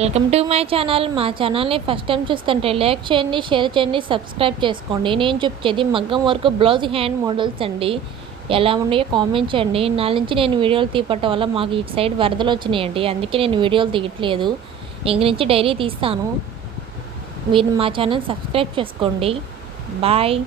Welcome to my channel. మా ఛానల్ని first time చూస్తుంటే లైక్ చేయండి, షేర్ చేయండి, సబ్స్క్రైబ్ చేసుకోండి. నేను చూపించేది మగ్గం వర్క్ బ్లౌజ్ హ్యాండ్ మోడల్స్ అండి. ఎలా ఉన్నాయో కామెంట్ చేయండి. నా నుంచి నేను వీడియోలు తీపట్టడం వల్ల మాకు ఇటు సైడ్ వరదలు వచ్చినాయండి, అందుకే నేను వీడియోలు తీయట్లేదు. ఇంక నుంచి డైలీ తీస్తాను. మీరు మా ఛానల్ సబ్స్క్రైబ్ చేసుకోండి. బాయ్.